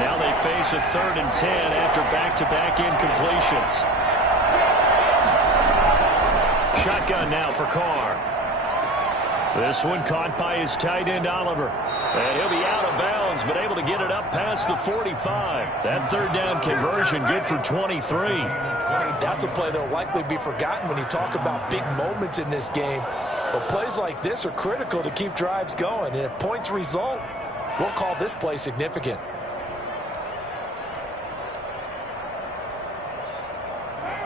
Now they face a 3rd and 10 after back-to-back incompletions. Shotgun now for Carr. This one caught by his tight end, Oliver. And he'll be out of bounds, but able to get it up past the 45. That 3rd down conversion good for 23. That's a play that will likely be forgotten when you talk about big moments in this game. But plays like this are critical to keep drives going. And if points result, we'll call this play significant.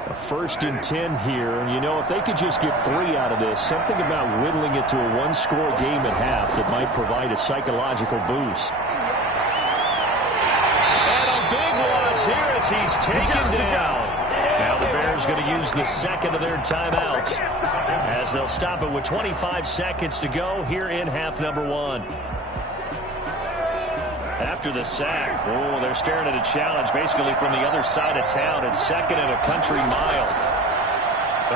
A 1st and 10 here, and you know, if they could just get 3 out of this, something about whittling it to a 1-score game at half that might provide a psychological boost. And a big loss here as he's taken down. Now the Bears going to use the 2nd of their timeouts as they'll stop it with 25 seconds to go here in half number 1. After the sack, they're staring at a challenge basically from the other side of town at 2nd and a country mile.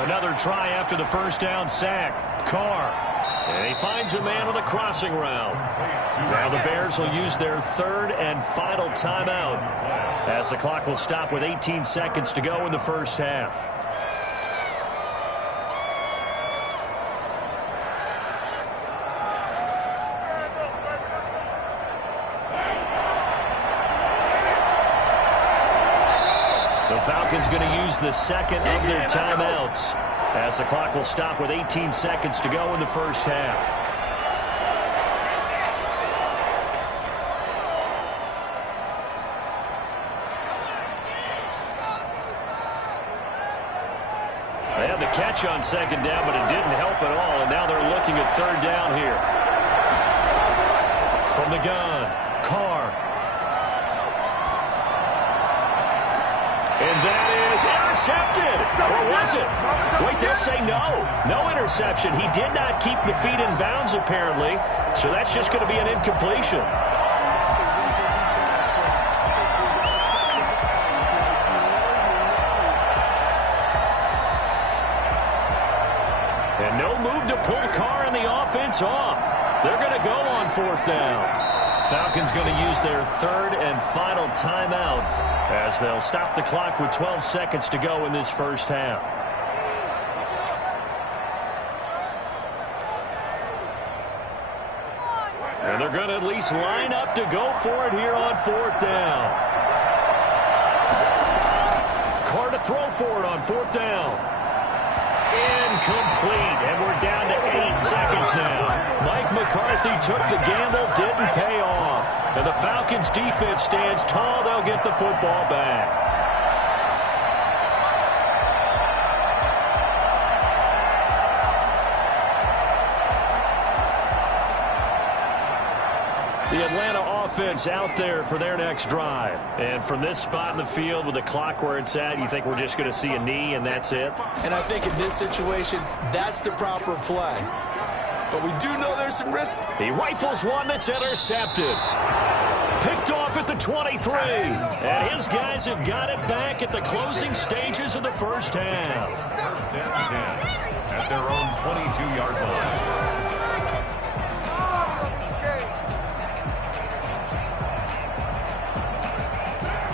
Another try after the 1st down sack. Carr. And he finds a man with a crossing route. Now the Bears will use their 3rd and final timeout as the clock will stop with 18 seconds to go in the 1st half. The Falcons going to use the 2nd of their timeouts as the clock will stop with 18 seconds to go in the 1st half. They had the catch on 2nd down, but it didn't help at all, and now they're looking at 3rd down here. From the gun, Carr. And that is intercepted. Or was it? Wait, they'll say no. No interception. He did not keep the feet in bounds, apparently. So that's just going to be an incompletion. And no move to pull Carr and the offense off. They're going to go on 4th down. Falcons going to use their 3rd and final timeout as they'll stop the clock with 12 seconds to go in this 1st half. And they're going to at least line up to go for it here on 4th down. Carr to throw for it on 4th down. Incomplete, and we're down to 8 seconds now. Mike McCarthy took the gamble, didn't pay off. And the Falcons defense stands tall. They'll get the football back. The Atlanta offense out there for their next drive. And from this spot in the field with the clock where it's at, you think we're just going to see a knee and that's it? And I think in this situation, that's the proper play. But we do know there's some risk. He rifles one that's intercepted. Picked off at the 23. And his guys have got it back at the closing stages of the 1st half. 1st and 10 at their own 22-yard line.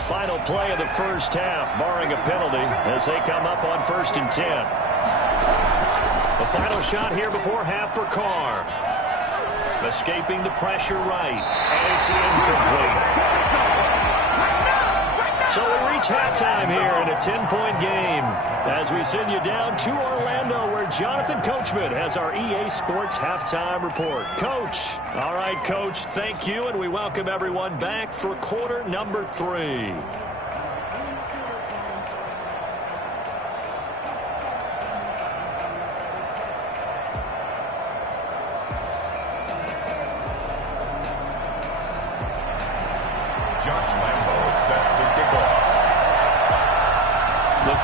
Final play of the 1st half, barring a penalty, as they come up on 1st and 10. The final shot here before half for Carr. Escaping the pressure right, and it's incomplete. So we reach halftime here in a 10-point game as we send you down to Orlando where Jonathan Coachman has our EA Sports Halftime Report. Coach. All right, Coach, thank you, and we welcome everyone back for quarter number 3.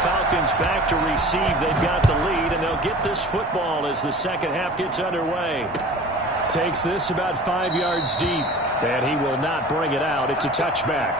Falcons back to receive. They've got the lead, and they'll get this football as the 2nd half gets underway. Takes this about 5 yards deep, and he will not bring it out. It's a touchback.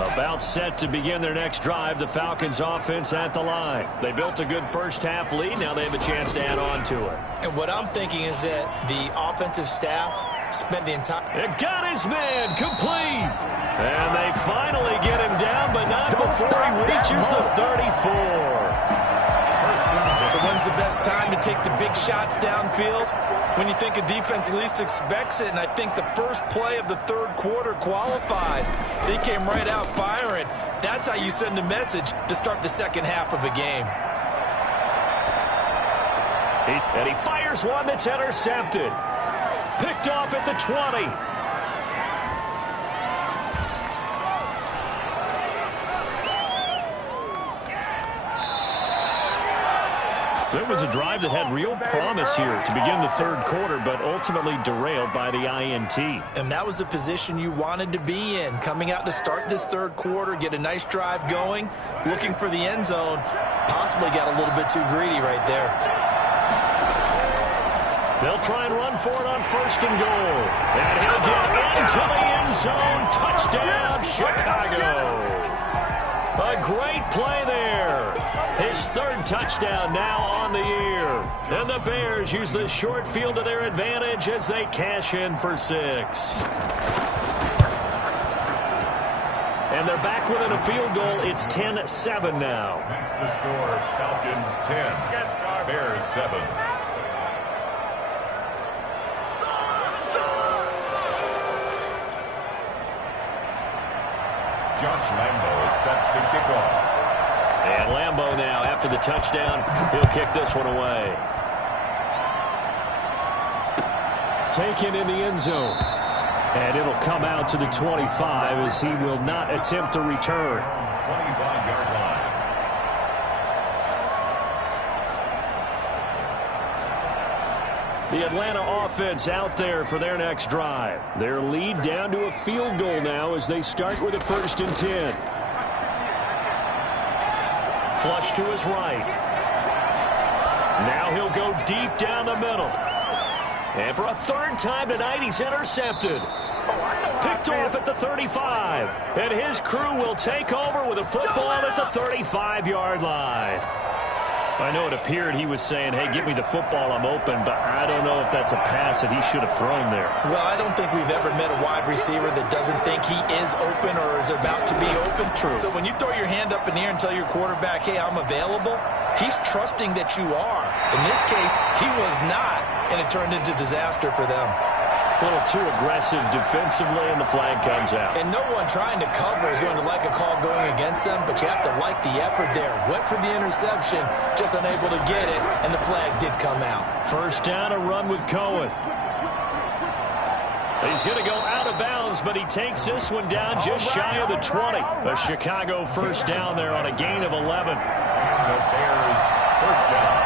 About set to begin their next drive. The Falcons offense at the line. They built a good first half lead. Now they have a chance to add on to it. And what I'm thinking is that the offensive staff spent the entire... It got his man complete. And they finally get him down, but not before he reaches the 34. So when's the best time to take the big shots downfield? When you think a defense least expects it, and I think the first play of the third quarter qualifies. They came right out firing. That's how you send a message to start the second half of a game. And he fires one that's intercepted. Picked off at the 20. So it was a drive that had real promise here to begin the third quarter, but ultimately derailed by the INT. And that was the position you wanted to be in, coming out to start this third quarter, get a nice drive going, looking for the end zone. Possibly got a little bit too greedy right there. They'll try and run for it on first and goal. And he'll get into the end zone. Touchdown, Chicago. A great play there. His third touchdown now on the year. And the Bears use the short field to their advantage as they cash in for 6. And they're back within a field goal. It's 10-7 now. That's the score. Falcons 10. Bears 7. Josh Lambo is set to kick off. And Lambo now, after the touchdown, he'll kick this one away. Taken in the end zone. And it'll come out to the 25 as he will not attempt to return. 25-yard line. The Atlanta offense out there for their next drive. Their lead down to a field goal now as they start with a 1st and 10. Flush to his right. Now he'll go deep down the middle. And for a third time tonight, he's intercepted. Picked off at the 35. And his crew will take over with a football at the 35-yard line. I know it appeared he was saying, hey, get me the football, I'm open, but I don't know if that's a pass that he should have thrown there. Well, I don't think we've ever met a wide receiver that doesn't think he is open or is about to be open. True. So when you throw your hand up in the air and tell your quarterback, hey, I'm available, he's trusting that you are. In this case, he was not, and it turned into disaster for them. A little too aggressive defensively, and the flag comes out. And no one trying to cover is going to like a call going against them, but you have to like the effort there. Went for the interception, just unable to get it, and the flag did come out. First down, a run with Cohen. He's going to go out of bounds, but he takes this one down just shy of the 20. A Chicago first down there on a gain of 11. The Bears first down.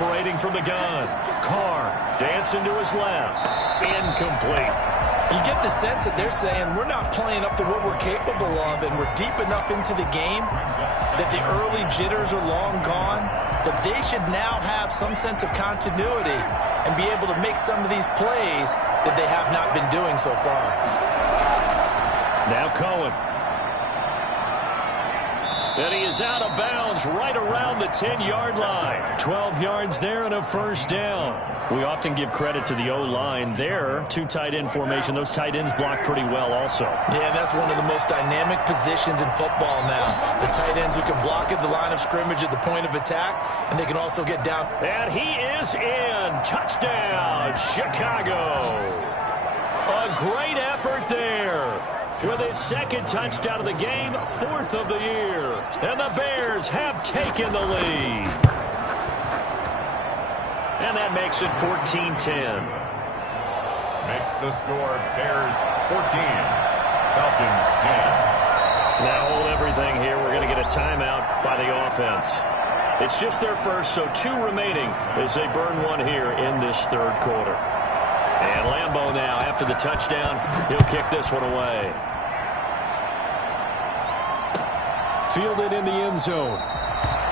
Operating from the gun. Carr dancing to his left. Incomplete. You get the sense that they're saying we're not playing up to what we're capable of, and we're deep enough into the game that the early jitters are long gone, that they should now have some sense of continuity and be able to make some of these plays that they have not been doing so far. Now Cohen. And he is out of bounds right around the 10-yard line. 12 yards there and a first down. We often give credit to the O-line there. 2 tight end formation. Those tight ends block pretty well also. Yeah, that's one of the most dynamic positions in football now. The tight ends who can block at the line of scrimmage at the point of attack, and they can also get down. And he is in. Touchdown, Chicago. A great effort there. With his second touchdown of the game, 4th of the year. And the Bears have taken the lead. And that makes it 14-10. Makes the score Bears 14. Falcons 10. Now hold everything here. We're going to get a timeout by the offense. It's just their first, so 2 remaining as they burn one here in this third quarter. And Lambo now, after the touchdown, he'll kick this one away. Fielded in the end zone.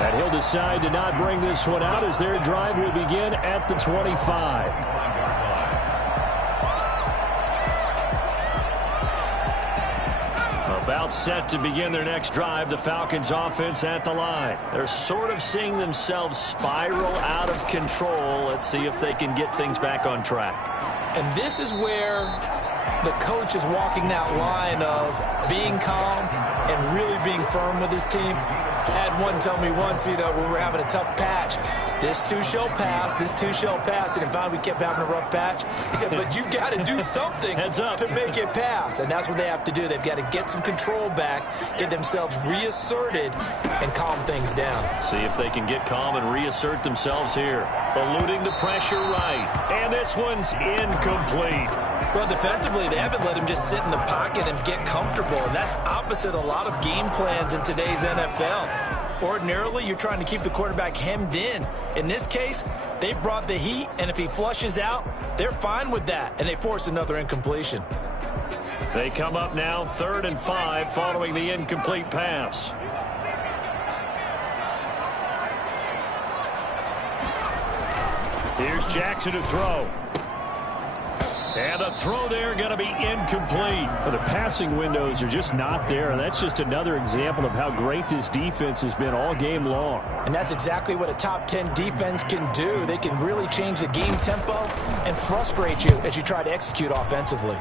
And he'll decide to not bring this one out as their drive will begin at the 25. About set to begin their next drive, the Falcons offense at the line. They're sort of seeing themselves spiral out of control. Let's see if they can get things back on track. And this is where the coach is walking that line of being calm and really being firm with his team. I had one tell me once, when we were having a tough patch, this too shall pass, this too shall pass. And finally we kept having a rough patch. He said, but you got to do something to make it pass. And that's what they have to do. They've got to get some control back, get themselves reasserted, and calm things down. See if they can get calm and reassert themselves here. Eluding the pressure right. And this one's incomplete. Well, defensively, they haven't let him just sit in the pocket and get comfortable, and that's opposite a lot of game plans in today's NFL. Ordinarily, you're trying to keep the quarterback hemmed in. In this case, they brought the heat, and if he flushes out, they're fine with that, and they force another incompletion. They come up now 3rd and 5 following the incomplete pass. Here's Jackson to throw. And the throw there going to be incomplete. Well, the passing windows are just not there, and that's just another example of how great this defense has been all game long. And that's exactly what a top 10 defense can do. They can really change the game tempo and frustrate you as you try to execute offensively.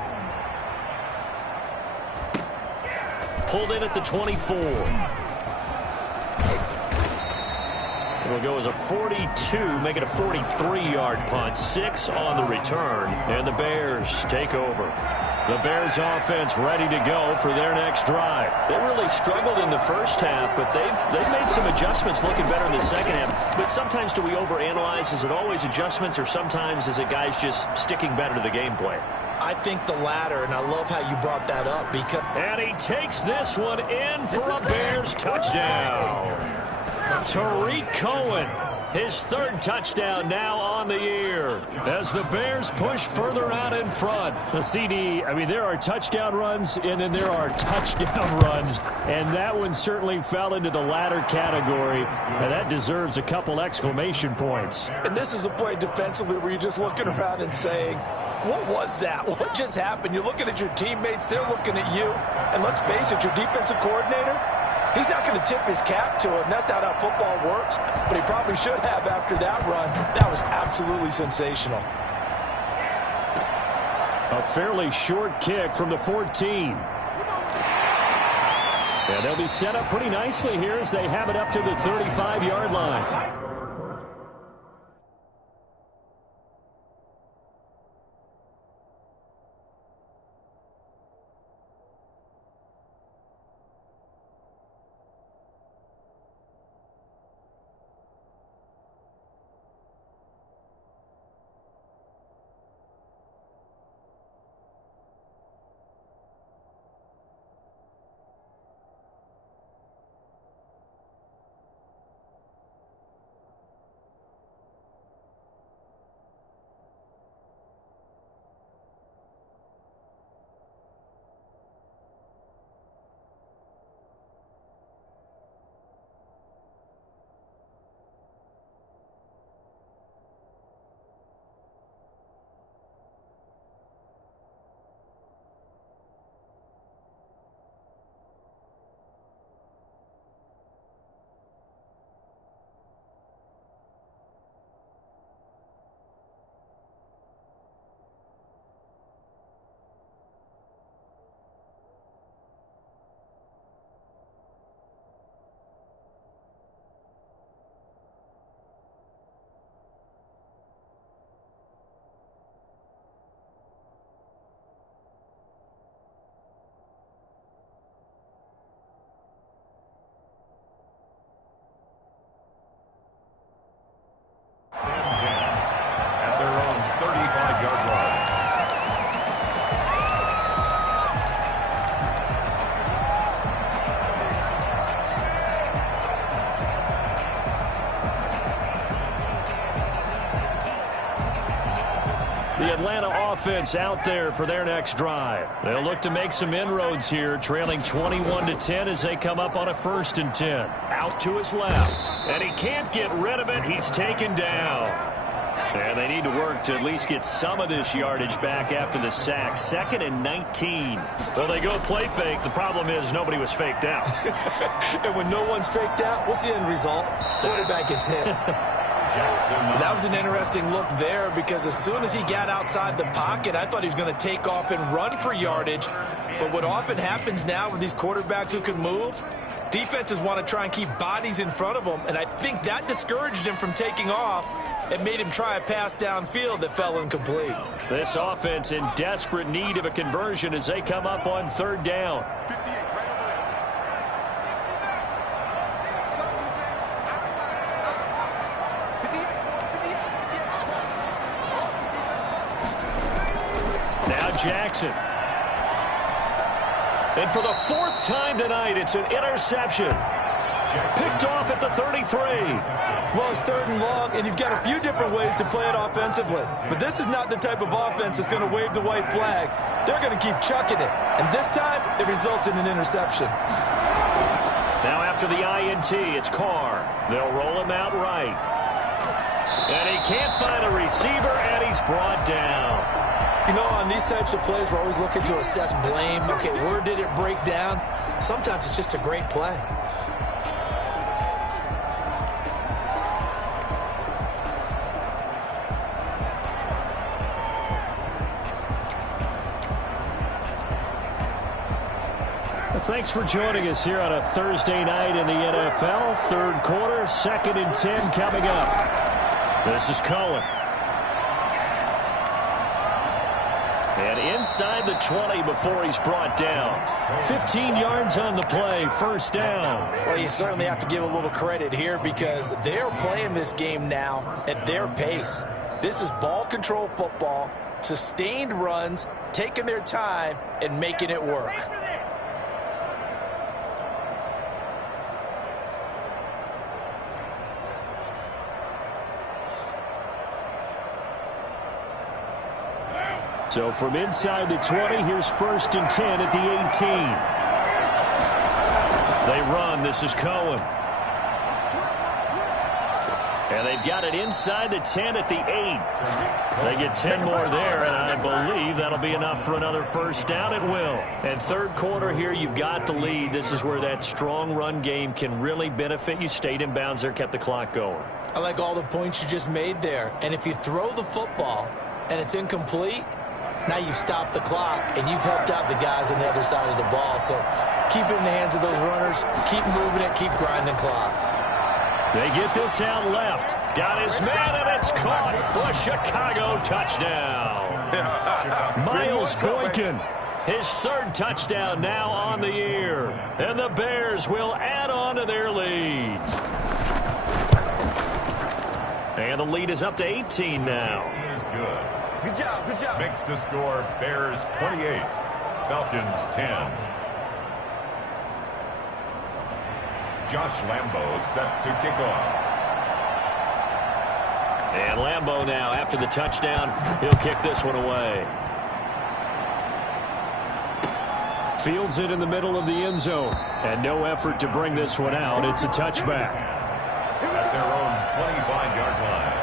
Pulled in at the 24. It'll go as a 42, make it a 43-yard punt. 6 on the return, and the Bears take over. The Bears offense ready to go for their next drive. They really struggled in the first half, but they've made some adjustments looking better in the second half. But sometimes do we overanalyze? Is it always adjustments, or sometimes is it guys just sticking better to the game plan? I think the latter, and I love how you brought that up. And he takes this one in for a Bears touchdown. Tariq Cohen, his 3rd touchdown now on the year as the Bears push further out in front. The CD, I mean, there are touchdown runs and then there are touchdown runs, and that one certainly fell into the latter category, and that deserves a couple exclamation points. And this is a play defensively where you're just looking around and saying, what was that? What just happened? You're looking at your teammates, they're looking at you, and let's face it, your defensive coordinator, he's not going to tip his cap to him. That's not how football works, but he probably should have after that run. That was absolutely sensational. A fairly short kick from the 14. And they'll be set up pretty nicely here as they have it up to the 35-yard line. The Atlanta offense out there for their next drive. They'll look to make some inroads here, trailing 21-10 as they come up on a 1st and 10. Out to his left, and he can't get rid of it. He's taken down. And they need to work to at least get some of this yardage back after the sack. 2nd and 19. Well, they go play fake. The problem is nobody was faked out. And when no one's faked out, what's the end result? Quarterback gets hit. That was an interesting look there because as soon as he got outside the pocket, I thought he was going to take off and run for yardage. But what often happens now with these quarterbacks who can move, defenses want to try and keep bodies in front of them, and I think that discouraged him from taking off and made him try a pass downfield that fell incomplete. This offense in desperate need of a conversion as they come up on 3rd down. Now Jackson. And for the 4th time tonight, it's an interception. Picked off at the 33. Well, it's 3rd and long, and you've got a few different ways to play it offensively. But this is not the type of offense that's going to wave the white flag. They're going to keep chucking it. And this time, it results in an interception. Now after the INT, it's Carr. They'll roll him out right. And he can't find a receiver, and he's brought down. You know, on these types of plays, we're always looking to assess blame. Okay, where did it break down? Sometimes it's just a great play. Thanks for joining us here on a Thursday night in the NFL. 3rd quarter, 2nd and 10 coming up. This is Cohen. And inside the 20 before he's brought down. 15 yards on the play, 1st down. Well, you certainly have to give a little credit here because they're playing this game now at their pace. This is ball control football, sustained runs, taking their time, and making it work. So from inside the 20, here's 1st and 10 at the 18. They run. This is Cohen. And they've got it inside the 10 at the 8. They get 10 more there, and I believe that'll be enough for another 1st down. It will. And 3rd quarter here, you've got the lead. This is where that strong run game can really benefit you. Stayed in bounds there, kept the clock going. I like all the points you just made there. And if you throw the football and it's incomplete, now you've stopped the clock, and you've helped out the guys on the other side of the ball. So keep it in the hands of those runners. Keep moving it. Keep grinding clock. They get this out left. Got his man, and it's caught for a Chicago touchdown. Miles Boykin, his 3rd touchdown now on the year. And the Bears will add on to their lead. And the lead is up to 18 now. Good job, good job. Makes the score Bears 28, Falcons 10. Josh Lambo set to kick off. And Lambo now, after the touchdown, he'll kick this one away. Fields it in the middle of the end zone. And no effort to bring this one out. It's a touchback. At their own 25-yard line.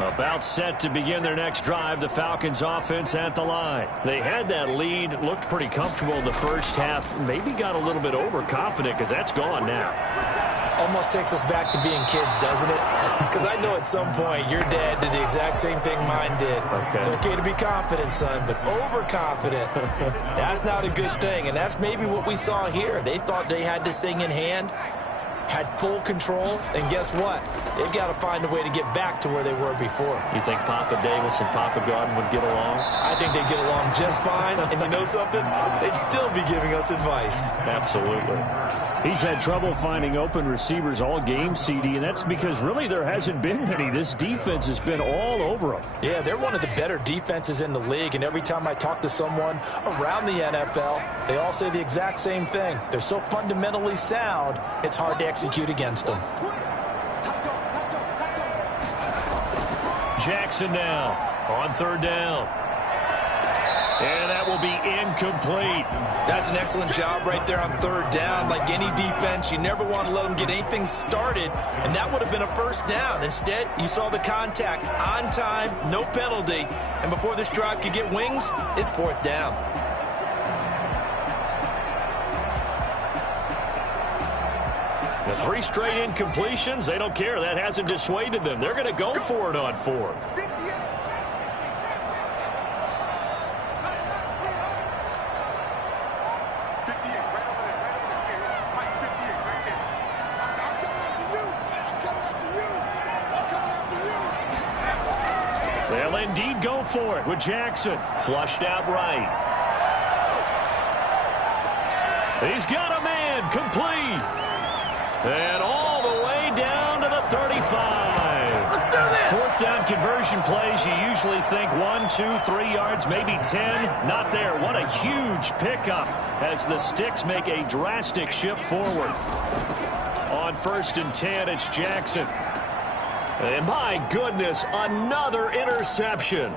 About set to begin their next drive, the Falcons offense at the line. They had that lead, looked pretty comfortable in the 1st half, maybe got a little bit overconfident because that's gone now. Almost takes us back to being kids, doesn't it? Because I know at some point your dad did the exact same thing mine did. Okay. It's okay to be confident, son, but overconfident, that's not a good thing. And that's maybe what we saw here. They thought they had this thing in hand, had full control, and guess what? They've got to find a way to get back to where they were before. You think Papa Davis and Papa Garden would get along? I think they'd get along just fine, and you know something? They'd still be giving us advice. Absolutely. He's had trouble finding open receivers all game, CD, and that's because really there hasn't been many. This defense has been all over them. Yeah, they're one of the better defenses in the league, and every time I talk to someone around the NFL, they all say the exact same thing. They're so fundamentally sound, it's hard to execute against them. Jackson now on third down. And that will be incomplete. That's an excellent job right there on third down. Like any defense, you never want to let them get anything started, and that would have been a first down. Instead, you saw the contact on time, no penalty, and before this drive could get wings, it's fourth down. The 3 straight incompletions, they don't care. That hasn't dissuaded them. They're going to go for it on fourth. They'll indeed go for it with Jackson. Flushed out right. He's got a man complete. And all the way down to the 35. Let's do this. Fourth down conversion plays, you usually think 1, 2, 3 yards, maybe 10. Not there. What a huge pickup as the Sticks make a drastic shift forward. On 1st and 10, it's Jackson. And my goodness, another interception.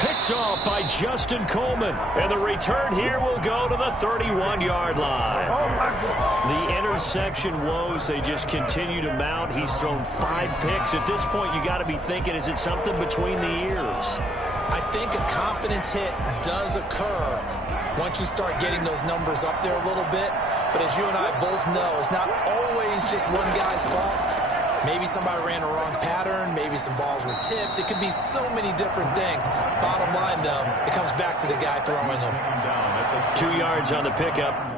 Picked off by Justin Coleman. And the return here will go to the 31-yard line. Oh, my God. The interception woes, they just continue to mount. He's thrown 5 picks. At this point, you got to be thinking, is it something between the ears? I think a confidence hit does occur once you start getting those numbers up there a little bit. But as you and I both know, it's not always just one guy's fault. Maybe somebody ran a wrong pattern. Maybe some balls were tipped. It could be so many different things. Bottom line, though, it comes back to the guy throwing them. 2 yards on the pickup.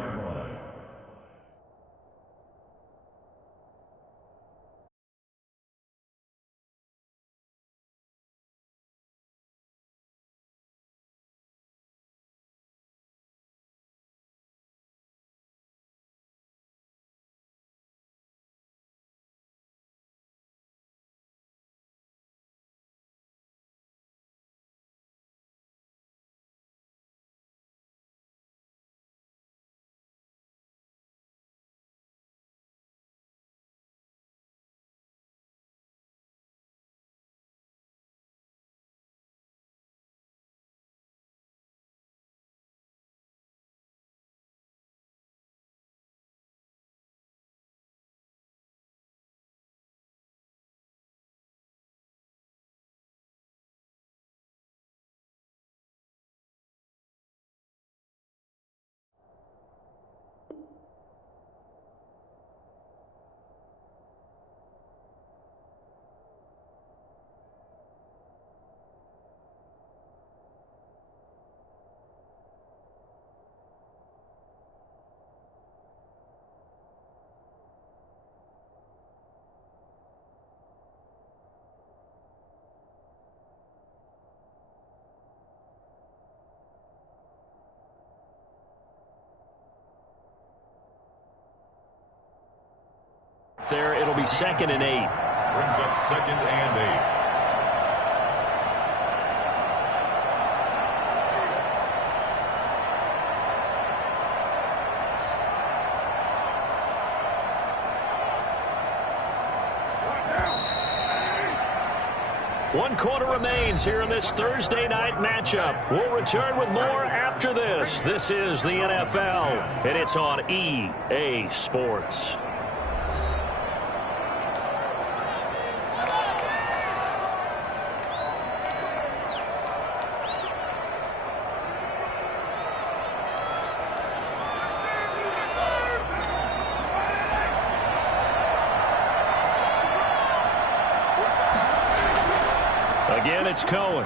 There, it'll be 2nd and 8. Brings up 2nd and 8. One quarter remains here in this Thursday night matchup. We'll return with more after this. This is the NFL, and it's on EA Sports. Again, it's Cohen.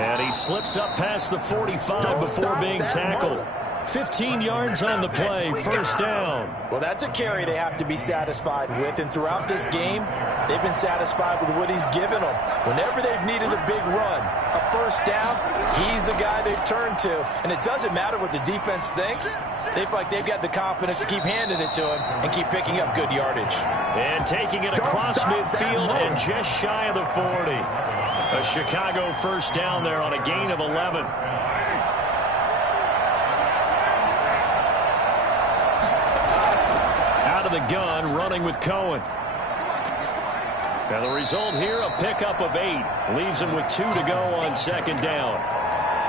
And he slips up past the 45 before being tackled. 15 yards on the play, first down. Well, that's a carry they have to be satisfied with, and throughout this game, they've been satisfied with what he's given them. Whenever they've needed a big run, a first down, he's the guy they've turned to. And it doesn't matter what the defense thinks. They feel like they've got the confidence to keep handing it to him and keep picking up good yardage. And taking it across midfield and just shy of the 40. A Chicago first down there on a gain of 11. of the gun, running with Cohen. And the result here, a pickup of 8. Leaves him with 2 to go on second down.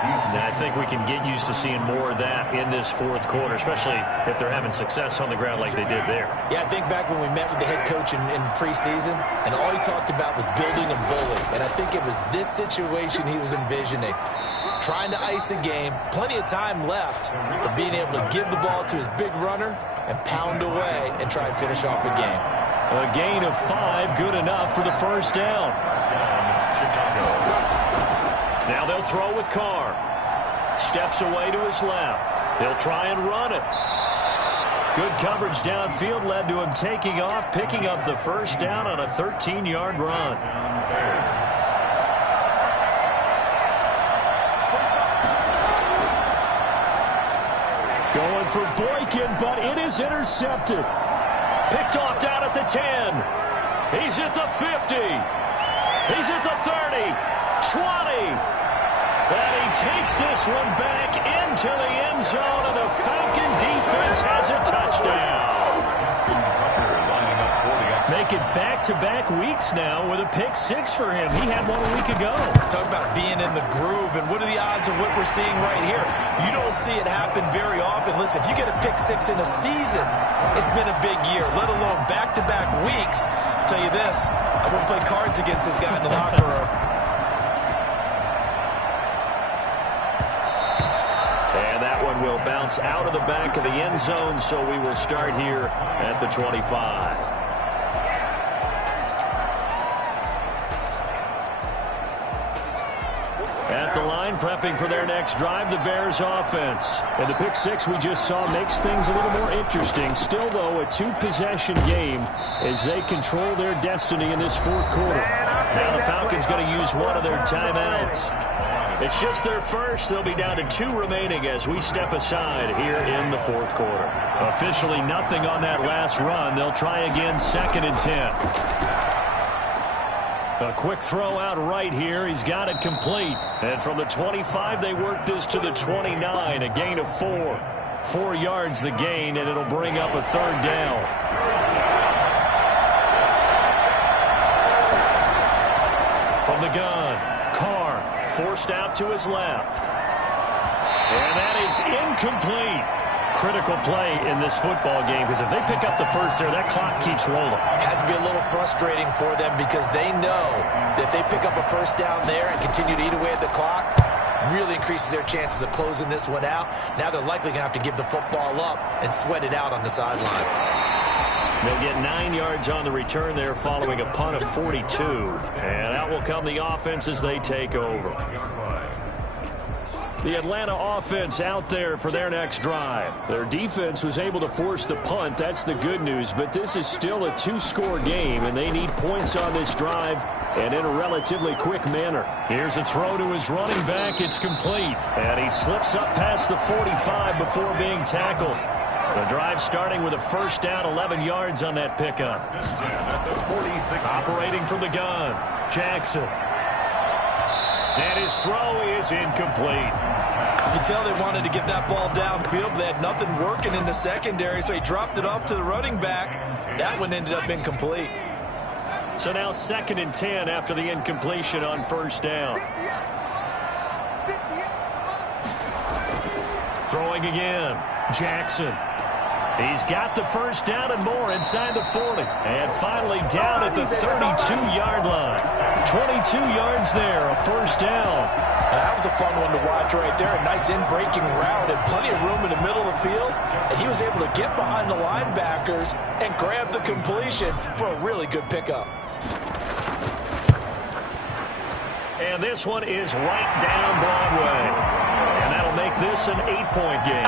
And I think we can get used to seeing more of that in this fourth quarter, especially if they're having success on the ground like they did there. Yeah, I think back when we met with the head coach in preseason, and all he talked about was building a bully. And I think it was this situation he was envisioning. Trying to ice a game, plenty of time left, but being able to give the ball to his big runner and pound away and try and finish off a game. A gain of 5, good enough for the first down. Now they'll throw with Carr. Steps away to his left. They'll try and run it. Good coverage downfield led to him taking off, picking up the first down on a 13-yard run. Going for Boykin, but it is intercepted. Picked off down at the 10. He's at the 50. He's at the 30. 20. And he takes this one back into the end zone, and the Falcon defense has a touchdown. Make it back-to-back weeks now with a pick 6 for him. He had one a week ago. Talk about being in the groove, and what are the odds of what we're seeing right here? You don't see it happen very often. Listen, if you get a pick 6 in a season, it's been a big year, let alone back-to-back weeks. I'll tell you this, I wouldn't play cards against this guy in the locker room. And that one will bounce out of the back of the end zone, so we will start here at the 25. At the line, prepping for their next drive, the Bears offense. And the pick 6 we just saw makes things a little more interesting. Still, though, a 2-possession game as they control their destiny in this fourth quarter. Now the Falcons going to use one of their timeouts. It's just their first. They'll be down to 2 remaining as we step aside here in the fourth quarter. Officially nothing on that last run. They'll try again, 2nd and 10. A quick throw out right here. He's got it complete. And from the 25, they work this to the 29. A gain of 4. 4 yards the gain, and it'll bring up a 3rd down. From the gun, Carr forced out to his left. And that is incomplete. Critical play in this football game, because if they pick up the first there, that clock keeps rolling. Has to be a little frustrating for them because they know that they pick up a first down there and continue to eat away at the clock, really increases their chances of closing this one out. Now they're likely going to have to give the football up and sweat it out on the sideline. They'll get 9 yards on the return there following a punt of 42. And out will come the offense as they take over. The Atlanta offense out there for their next drive. Their defense was able to force the punt. That's the good news. But this is still a 2-score game, and they need points on this drive and in a relatively quick manner. Here's a throw to his running back. It's complete. And he slips up past the 45 before being tackled. The drive starting with a first down, 11 yards on that pickup. Operating from the gun, Jackson. And his throw is incomplete. You can tell they wanted to get that ball downfield, but they had nothing working in the secondary, so he dropped it off to the running back. That one ended up incomplete. So now 2nd and 10 after the incompletion on first down. Throwing again, Jackson. He's got the first down and more inside the 40. And finally down at the 32-yard line. 22 yards there, a first down. That was a fun one to watch right there. A nice in-breaking route and plenty of room in the middle of the field. And he was able to get behind the linebackers and grab the completion for a really good pickup. And this one is right down Broadway. And that'll make this an 8-point game.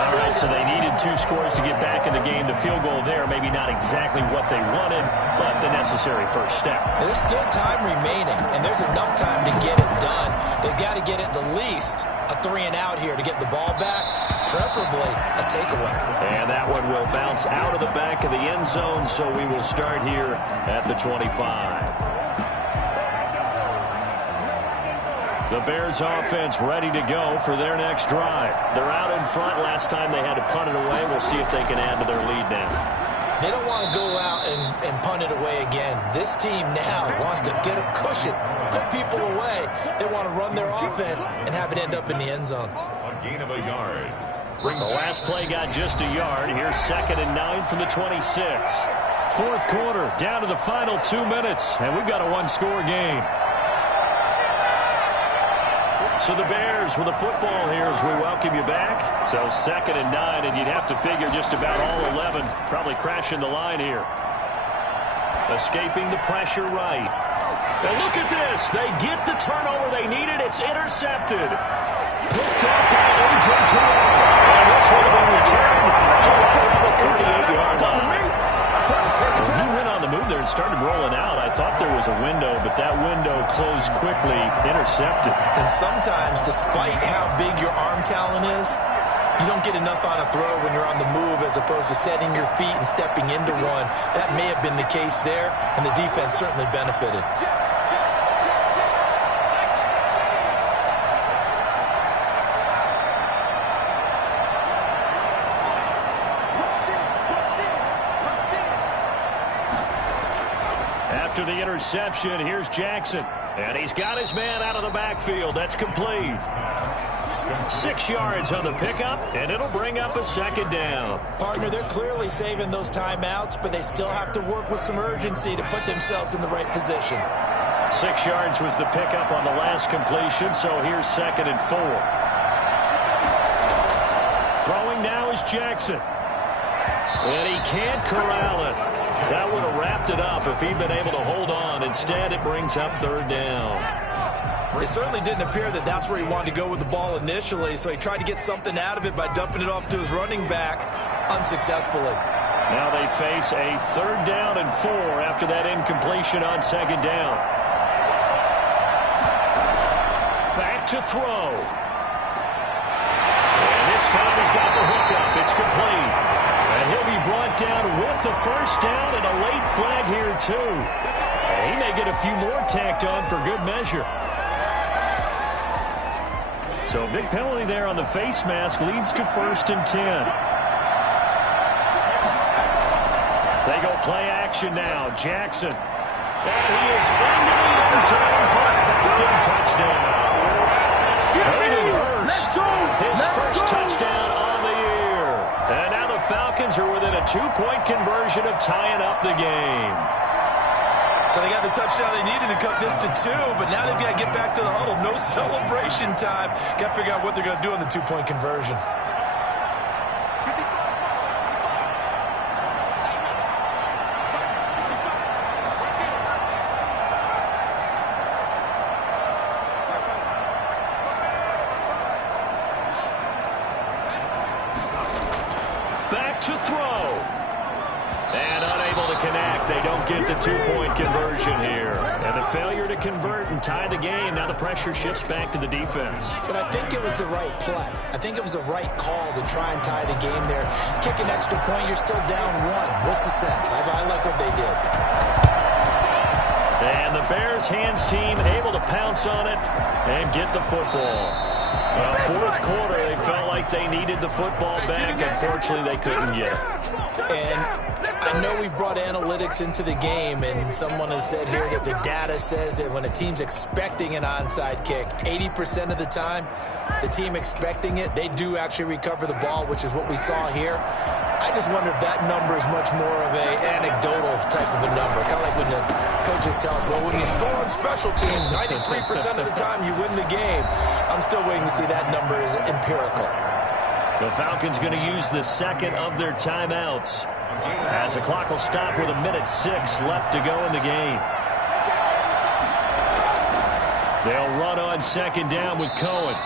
All right, so they needed 2 scores to get back in the game. The field goal there, maybe not exactly what they wanted, but the necessary first step. There's still time remaining, and there's enough time to get it done. They've got to get at the least a 3-and-out here to get the ball back, preferably a takeaway. And that one will bounce out of the back of the end zone, so we will start here at the 25. The Bears offense ready to go for their next drive. They're out in front. Last time they had to punt it away. We'll see if they can add to their lead now. They don't want to go out and punt it away again. This team now wants to get a cushion, put people away. They want to run their offense and have it end up in the end zone. A gain of a yard. The last play got just a yard. Here's 2nd and 9 from the 26. Fourth quarter, down to the final 2 minutes, and we've got a one-score game. So the Bears with the football here as we welcome you back. So 2nd and 9, and you'd have to figure just about all 11 probably crashing the line here. Escaping the pressure right. And look at this. They get the turnover they needed. It's intercepted. Picked up by A.J. Terrell. And this would have been returned to the 38-yard line. Well, he went on the move there and started rolling out. I thought there was a window, but that window closed quickly, intercepted. And sometimes, despite how big your arm talent is, you don't get enough on a throw when you're on the move as opposed to setting your feet and stepping into one. That may have been the case there, and the defense certainly benefited. After the interception, here's Jackson. And he's got his man out of the backfield. That's complete. 6 yards on the pickup, and it'll bring up a 2nd down. Partner, they're clearly saving those timeouts, but they still have to work with some urgency to put themselves in the right position. 6 yards was the pickup on the last completion, so here's 2nd and 4. Throwing now is Jackson. And he can't corral it. That would have wrapped it up if he'd been able to hold on. Instead, it brings up 3rd down. It certainly didn't appear that that's where he wanted to go with the ball initially, so he tried to get something out of it by dumping it off to his running back unsuccessfully. Now they face a 3rd down and 4 after that incompletion on 2nd down. Back to throw. And this time he's got the hook up. It's complete. And he'll be brought down with the 1st down and a late flag here, too. And he may get a few more tacked on for good measure. So a big penalty there on the face mask leads to 1st and 10. They go play action now. Jackson. And he is into the end zone for a Falcon touchdown. Hayden Hurst, his first touchdown on the year. And now the Falcons are within a 2-point conversion of tying up the game. So they got the touchdown they needed to cut this to 2, but now they've got to get back to the huddle. No celebration time. Got to figure out what they're going to do on the 2-point conversion. Back to throw. And unable to connect. They don't get the 2-point conversion here. And the failure to convert and tie the game. Now the pressure shifts back to the defense. But I think it was the right play. I think it was the right call to try and tie the game there. Kick an extra point, you're still down 1. What's the sense? I like what they did. And the Bears hands team able to pounce on it and get the football. Well, 4th quarter, they felt like they needed the football back. Unfortunately, they couldn't get it. And I know we've brought analytics into the game, and someone has said here that the data says that when a team's expecting an onside kick, 80% of the time, the team expecting it, they do actually recover the ball, which is what we saw here. I just wonder if that number is much more of an anecdotal type of a number. Kind of like when the coaches tell us, well, when you score on special teams, 93% of the time you win the game. I'm still waiting to see that number is empirical. The Falcons going to use the 2nd of their timeouts as the clock will stop with 1:06 left to go in the game. They'll run on 2nd down with Cohen.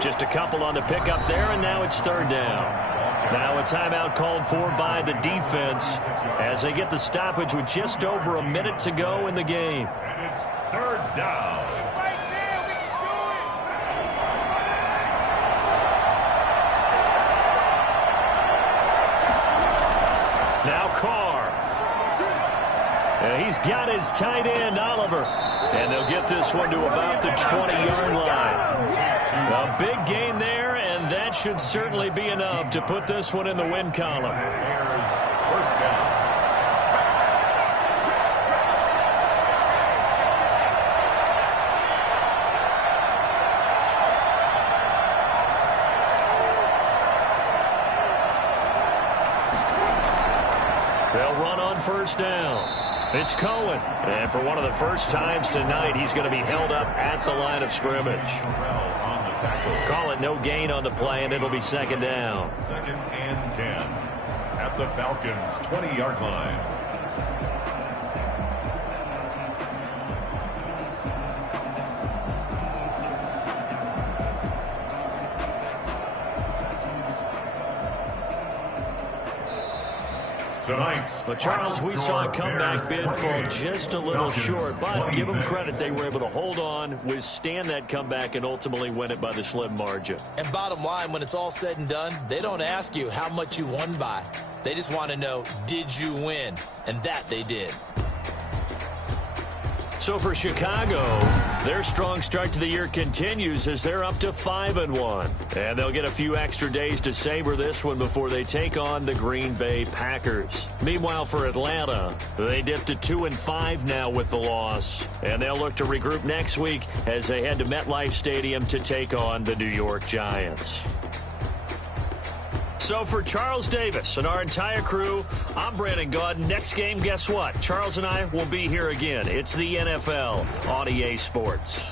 Just a couple on the pickup there, and now it's 3rd down. Now a timeout called for by the defense as they get the stoppage with just over a minute to go in the game. And it's 3rd down. Now Carr. And he's got his tight end, Oliver. And they'll get this one to about the 20-yard line. A big gain there, and that should certainly be enough to put this one in the win column. Bears 1st down. run on first down. It's Cohen. And for one of the first times tonight, he's going to be held up at the line of scrimmage. Call it no gain on the play, and it'll be second down. 2nd and 10 at the Falcons' 20-yard line. But Charles, we saw a comeback bid fall just a little short, but give them credit, they were able to hold on, withstand that comeback, and ultimately win it by the slim margin. And bottom line, when it's all said and done, they don't ask you how much you won by. They just want to know, did you win? And that they did. So for Chicago, their strong start to the year continues as they're up to 5-1. And they'll get a few extra days to savor this one before they take on the Green Bay Packers. Meanwhile, for Atlanta, they dipped to 2-5 now with the loss. And they'll look to regroup next week as they head to MetLife Stadium to take on the New York Giants. So for Charles Davis and our entire crew, I'm Brandon Gaud. Next game, guess what? Charles and I will be here again. It's the NFL on EA Sports.